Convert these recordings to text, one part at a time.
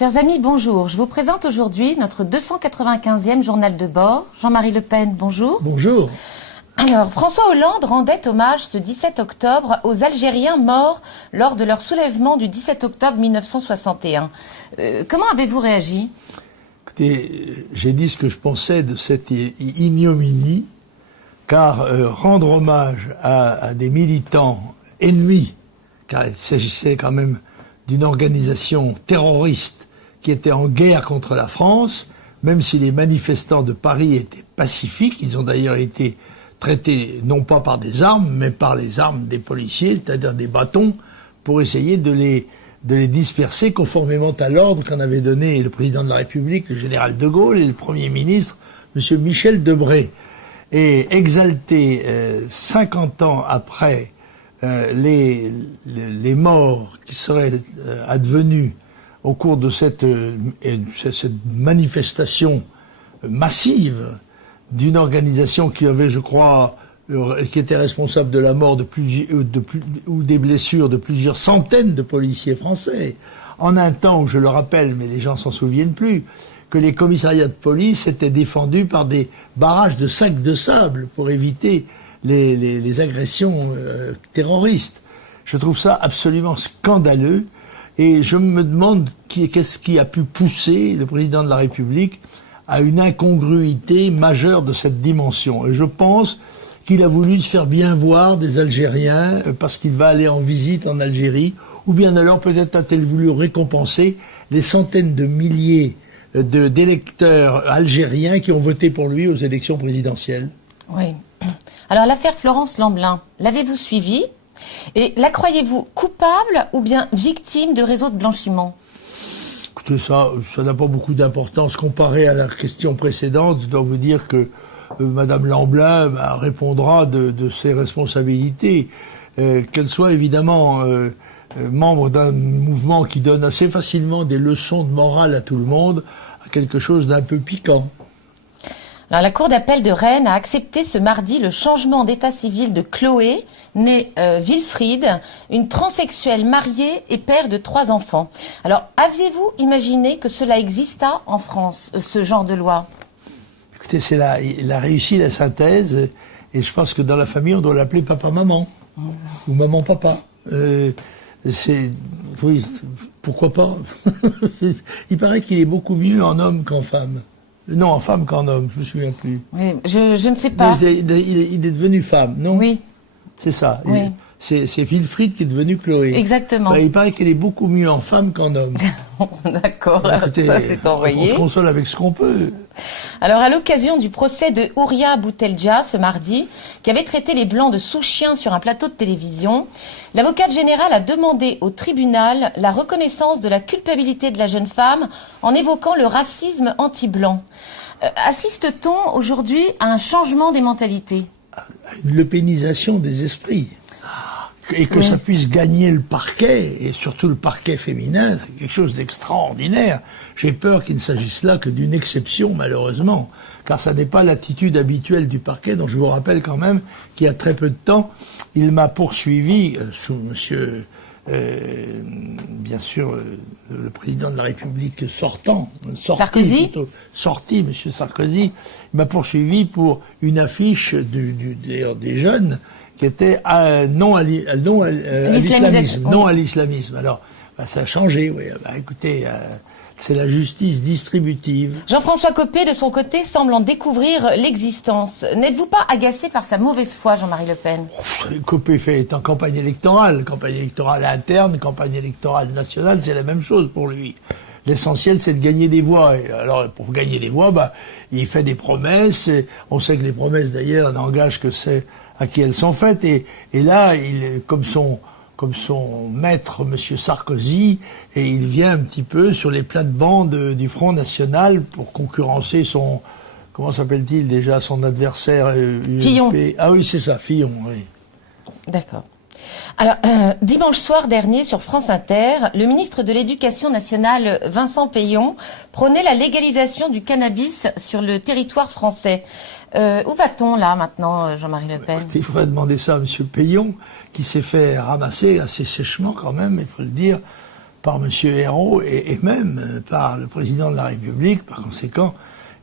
Chers amis, bonjour. Je vous présente aujourd'hui notre 295e journal de bord. Jean-Marie Le Pen, bonjour. Bonjour. Alors, François Hollande rendait hommage ce 17 octobre aux Algériens morts lors de leur soulèvement du 17 octobre 1961. Comment avez-vous réagi? Écoutez, j'ai dit ce que je pensais de cette ignominie, car rendre hommage à des militants ennemis, car il s'agissait quand même d'une organisation terroriste qui était en guerre contre la France, même si les manifestants de Paris étaient pacifiques, ils ont d'ailleurs été traités non pas par des armes, mais par les armes des policiers, c'est-à-dire des bâtons, pour essayer de les disperser conformément à l'ordre qu'en avait donné le président de la République, le général de Gaulle, et le Premier ministre, M. Michel Debré. Et exalter 50 ans après les morts qui seraient advenus au cours de cette manifestation massive d'une organisation qui avait, je crois, qui était responsable de la mort ou des blessures de plusieurs centaines de policiers français, en un temps où, je le rappelle, mais les gens s'en souviennent plus, que les commissariats de police étaient défendus par des barrages de sacs de sable pour éviter les agressions terroristes. Je trouve ça absolument scandaleux et je me demande qu'est-ce qui a pu pousser le président de la République à une incongruité majeure de cette dimension. Et je pense qu'il a voulu se faire bien voir des Algériens parce qu'il va aller en visite en Algérie, ou bien alors peut-être a-t-il voulu récompenser les centaines de milliers d'électeurs algériens qui ont voté pour lui aux élections présidentielles. Oui. Alors l'affaire Florence Lamblin, l'avez-vous suivie? Et la croyez-vous coupable ou bien victime de réseaux de blanchiment? Écoutez, ça n'a pas beaucoup d'importance comparé à la question précédente. Je dois vous dire que Madame Lamblin répondra de ses responsabilités. Qu'elle soit évidemment membre d'un mouvement qui donne assez facilement des leçons de morale à tout le monde, à quelque chose d'un peu piquant. Alors, la Cour d'appel de Rennes a accepté ce mardi le changement d'état civil de Chloé, née Wilfried, une transsexuelle mariée et père de 3 enfants. Alors, aviez-vous imaginé que cela exista en France, ce genre de loi? Écoutez, il a réussi la synthèse, et je pense que dans la famille, on doit l'appeler papa-maman, ou maman-papa. Oui, pourquoi pas? Il paraît qu'il est beaucoup mieux en homme qu'en femme. Non, en femme qu'en homme, je me souviens plus. Oui, je ne sais pas. Il est devenu femme, non? Oui. C'est ça. Oui. C'est Wilfried qui est devenu Chloé. Exactement. Il paraît qu'elle est beaucoup mieux en femme qu'en homme. D'accord, ça c'est envoyé. On se console avec ce qu'on peut. Alors, à l'occasion du procès de Houria Boutelja ce mardi, qui avait traité les Blancs de sous-chiens sur un plateau de télévision, l'avocate générale a demandé au tribunal la reconnaissance de la culpabilité de la jeune femme en évoquant le racisme anti-blanc. Assiste-t-on aujourd'hui à un changement des mentalités? Une lepénisation des esprits. Et que ça puisse gagner le parquet, et surtout le parquet féminin, c'est quelque chose d'extraordinaire. J'ai peur qu'il ne s'agisse là que d'une exception, malheureusement, car ça n'est pas l'attitude habituelle du parquet, dont je vous rappelle quand même qu'il y a très peu de temps, il m'a poursuivi, sous monsieur, bien sûr, le président de la République Sarkozy, monsieur Sarkozy, il m'a poursuivi pour une affiche des jeunes, qui était non à l'islamisme. Non à l'islamisme. Alors, ça a changé, oui. Écoutez, c'est la justice distributive. Jean-François Copé, de son côté, semble en découvrir l'existence. N'êtes-vous pas agacé par sa mauvaise foi, Jean-Marie Le Pen? Copé est en campagne électorale interne, campagne électorale nationale, c'est la même chose pour lui. L'essentiel, c'est de gagner des voix. Et alors, pour gagner des voix, il fait des promesses. Et on sait que les promesses, d'ailleurs, n'engagent que c'est à qui elles sont faites. Et là, comme son maître, monsieur Sarkozy, et il vient un petit peu sur les plates-bandes du Front National pour concurrencer son, comment s'appelle-t-il déjà, son adversaire Fillon. Ah oui, c'est ça, Fillon, oui. D'accord. Alors, dimanche soir dernier, sur France Inter, le ministre de l'Éducation nationale, Vincent Peillon, prônait la légalisation du cannabis sur le territoire français. Où va-t-on là maintenant, Jean-Marie Le Pen? Il faudrait demander ça à M. Peillon, qui s'est fait ramasser assez sèchement quand même, il faut le dire, par M. Ayrault et même par le président de la République. Par conséquent,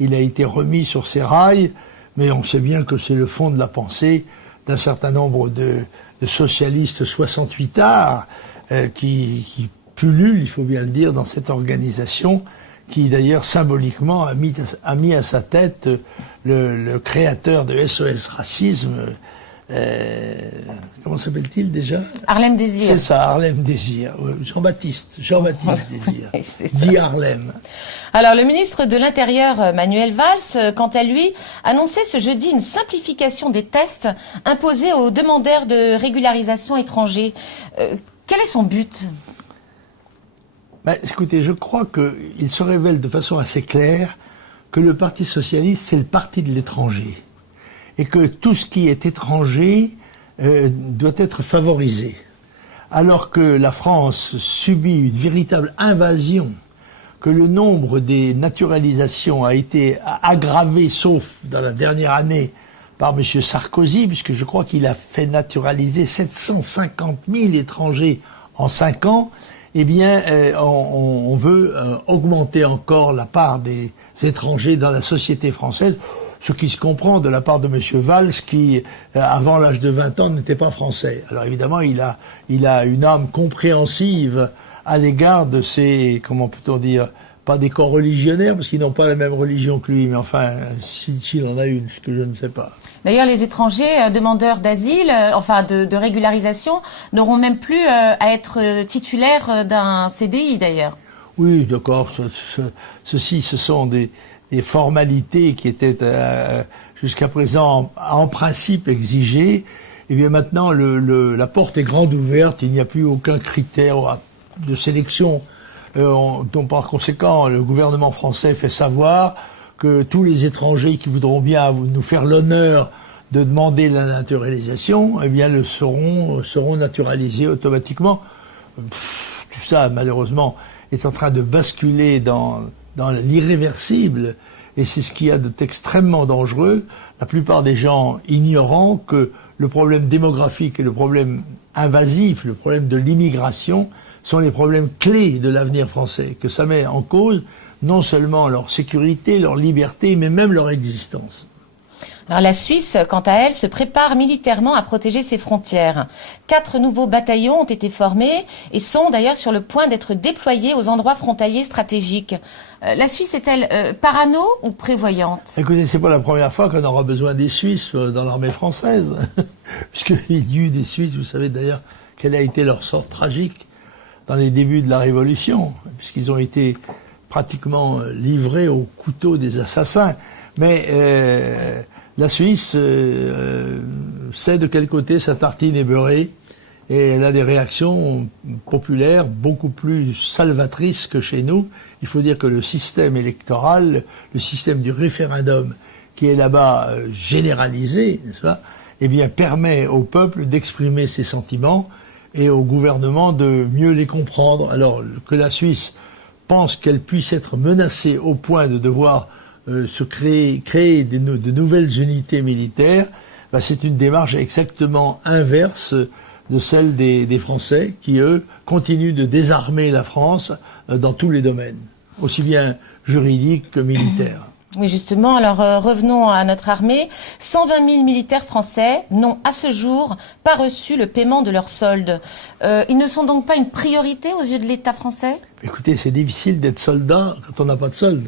il a été remis sur ses rails, mais on sait bien que c'est le fond de la pensée d'un certain nombre de socialistes 68ards qui pullulent, il faut bien le dire, dans cette organisation qui d'ailleurs symboliquement a mis à sa tête le créateur de SOS Racisme, comment s'appelle-t-il déjà? Harlem Désir. C'est ça, Harlem Désir. Jean-Baptiste Désir. Dit Harlem. Alors, le ministre de l'Intérieur, Manuel Valls, quant à lui, annonçait ce jeudi une simplification des tests imposés aux demandeurs de régularisation étrangers. Quel est son but? Écoutez, je crois qu'il se révèle de façon assez claire que le Parti socialiste, c'est le parti de l'étranger. Et que tout ce qui est étranger doit être favorisé. Alors que la France subit une véritable invasion, que le nombre des naturalisations a été aggravé, sauf dans la dernière année, par M. Sarkozy, puisque je crois qu'il a fait naturaliser 750 000 étrangers en 5 ans, eh bien, on veut augmenter encore la part des étrangers dans la société française, ce qui se comprend de la part de M. Valls, qui, avant l'âge de 20 ans, n'était pas français. Alors évidemment, il a une âme compréhensive à l'égard de ces, comment peut-on dire, pas des corps religionnaires, parce qu'ils n'ont pas la même religion que lui, mais enfin, s'il en a une, ce que je ne sais pas. D'ailleurs, les étrangers demandeurs d'asile, enfin de régularisation, n'auront même plus à être titulaires d'un CDI, d'ailleurs. Oui, d'accord. Ceci, ce sont des formalités qui étaient jusqu'à présent en principe exigées. Et bien maintenant, la porte est grande ouverte. Il n'y a plus aucun critère de sélection. Donc par conséquent, le gouvernement français fait savoir que tous les étrangers qui voudront bien nous faire l'honneur de demander la naturalisation, eh bien, seront naturalisés automatiquement. Tout ça, malheureusement, est en train de basculer dans l'irréversible, et c'est ce qu'il y a d'extrêmement dangereux. La plupart des gens ignorant que le problème démographique et le problème invasif, le problème de l'immigration, sont les problèmes clés de l'avenir français, que ça met en cause non seulement leur sécurité, leur liberté, mais même leur existence. Alors la Suisse, quant à elle, se prépare militairement à protéger ses frontières. 4 nouveaux bataillons ont été formés et sont d'ailleurs sur le point d'être déployés aux endroits frontaliers stratégiques. La Suisse est-elle parano ou prévoyante? Écoutez, c'est pas la première fois qu'on aura besoin des Suisses dans l'armée française, puisqu'il y a eu des Suisses, vous savez d'ailleurs quel a été leur sort tragique dans les débuts de la Révolution, puisqu'ils ont été pratiquement livrés au couteau des assassins. Mais la Suisse sait de quel côté sa tartine est beurrée, et elle a des réactions populaires beaucoup plus salvatrices que chez nous. Il faut dire que le système électoral, le système du référendum, qui est là-bas généralisé, n'est-ce pas, eh bien, permet au peuple d'exprimer ses sentiments et au gouvernement de mieux les comprendre. Alors que la Suisse pense qu'elle puisse être menacée au point de devoir créer de nouvelles unités militaires, c'est une démarche exactement inverse de celle des Français qui, eux, continuent de désarmer la France dans tous les domaines, aussi bien juridiques que militaires. Oui, justement. Alors, revenons à notre armée. 120 000 militaires français n'ont, à ce jour, pas reçu le paiement de leur solde. Ils ne sont donc pas une priorité aux yeux de l'État français? Écoutez, c'est difficile d'être soldat quand on n'a pas de solde.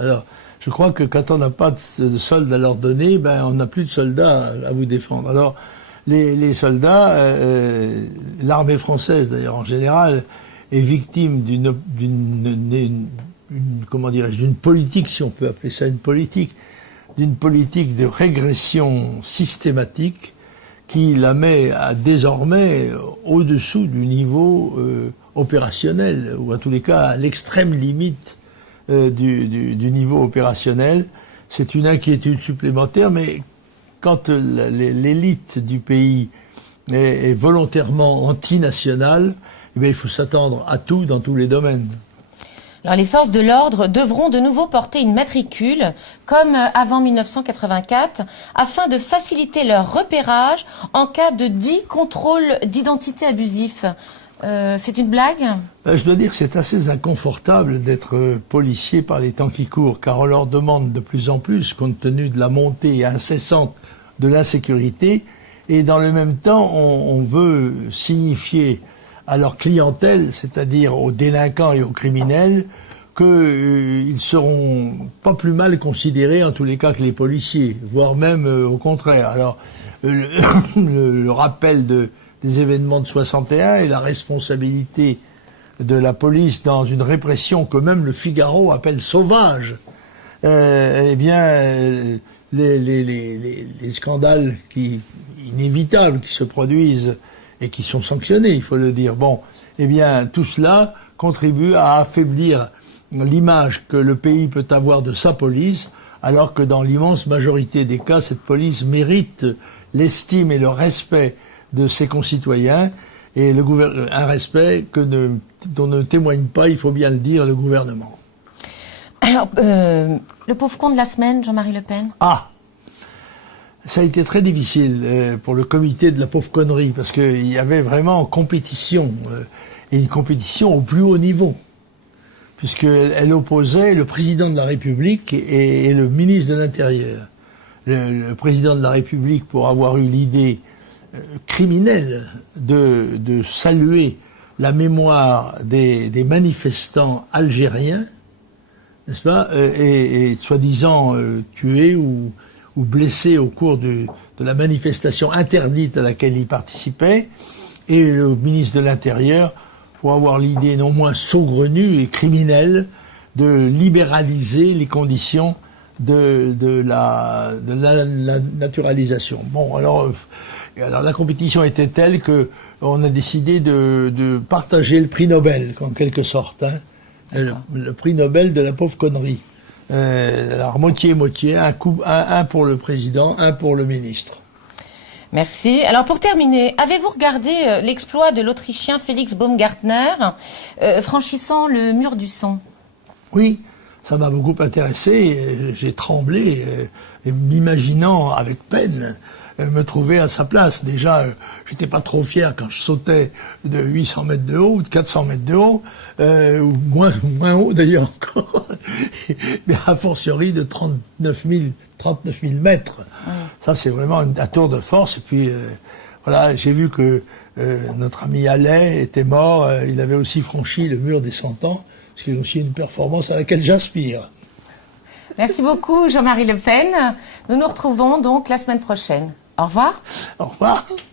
Alors, je crois que quand on n'a pas de solde à leur donner, on n'a plus de soldats à vous défendre. Alors, les soldats, l'armée française d'ailleurs en général, est victime d'une politique, si on peut appeler ça une politique de régression systématique qui la met désormais au-dessous du niveau opérationnel, ou en tous les cas à l'extrême limite du niveau opérationnel. C'est une inquiétude supplémentaire, mais quand l'élite du pays est volontairement antinationale, eh bien, il faut s'attendre à tout dans tous les domaines. Alors, les forces de l'ordre devront de nouveau porter une matricule, comme avant 1984, afin de faciliter leur repérage en cas de 10 contrôles d'identité abusifs. C'est une blague? Je dois dire que c'est assez inconfortable d'être policier par les temps qui courent, car on leur demande de plus en plus, compte tenu de la montée incessante de l'insécurité, et dans le même temps, on veut signifier à leur clientèle, c'est-à-dire aux délinquants et aux criminels, qu'ils seront pas plus mal considérés en tous les cas que les policiers, voire même au contraire. Alors, le rappel des événements de 61 et la responsabilité de la police dans une répression que même le Figaro appelle sauvage, eh bien, les scandales inévitables qui se produisent et qui sont sanctionnés, il faut le dire. Bon, eh bien, tout cela contribue à affaiblir l'image que le pays peut avoir de sa police, alors que dans l'immense majorité des cas, cette police mérite l'estime et le respect de ses concitoyens, et un respect dont ne témoigne pas, il faut bien le dire, le gouvernement. Alors, le pauvre con de la semaine, Jean-Marie Le Pen. Ah, ça a été très difficile pour le comité de la pauvre connerie, parce qu'il y avait vraiment compétition, et une compétition au plus haut niveau, puisqu'elle opposait le président de la République et le ministre de l'Intérieur. Le président de la République, pour avoir eu l'idée criminelle de saluer la mémoire des manifestants algériens, n'est-ce pas, et soi-disant tués ou blessés au cours de la manifestation interdite à laquelle il participait, et le ministre de l'Intérieur pour avoir l'idée non moins saugrenue et criminelle de libéraliser les conditions de la naturalisation. Bon, alors la compétition était telle que on a décidé de partager le prix Nobel, en quelque sorte, hein, le prix Nobel de la pauvre connerie. Alors moitié-moitié, un pour le président, un pour le ministre. Merci. Alors pour terminer, avez-vous regardé l'exploit de l'Autrichien Félix Baumgartner franchissant le mur du son? Oui, ça m'a beaucoup intéressé. J'ai tremblé, m'imaginant avec peine me trouver à sa place. Déjà, j'étais pas trop fier quand je sautais de 800 mètres de haut ou de 400 mètres de haut, ou moins haut d'ailleurs encore, mais a fortiori de 39 000 mètres. Oui. Ça, c'est vraiment un tour de force. Et puis, voilà, j'ai vu que notre ami Allais était mort. Il avait aussi franchi le mur des 100 ans, ce qui est aussi une performance à laquelle j'aspire. Merci beaucoup, Jean-Marie Le Pen. Nous nous retrouvons donc la semaine prochaine. Au revoir. Au revoir.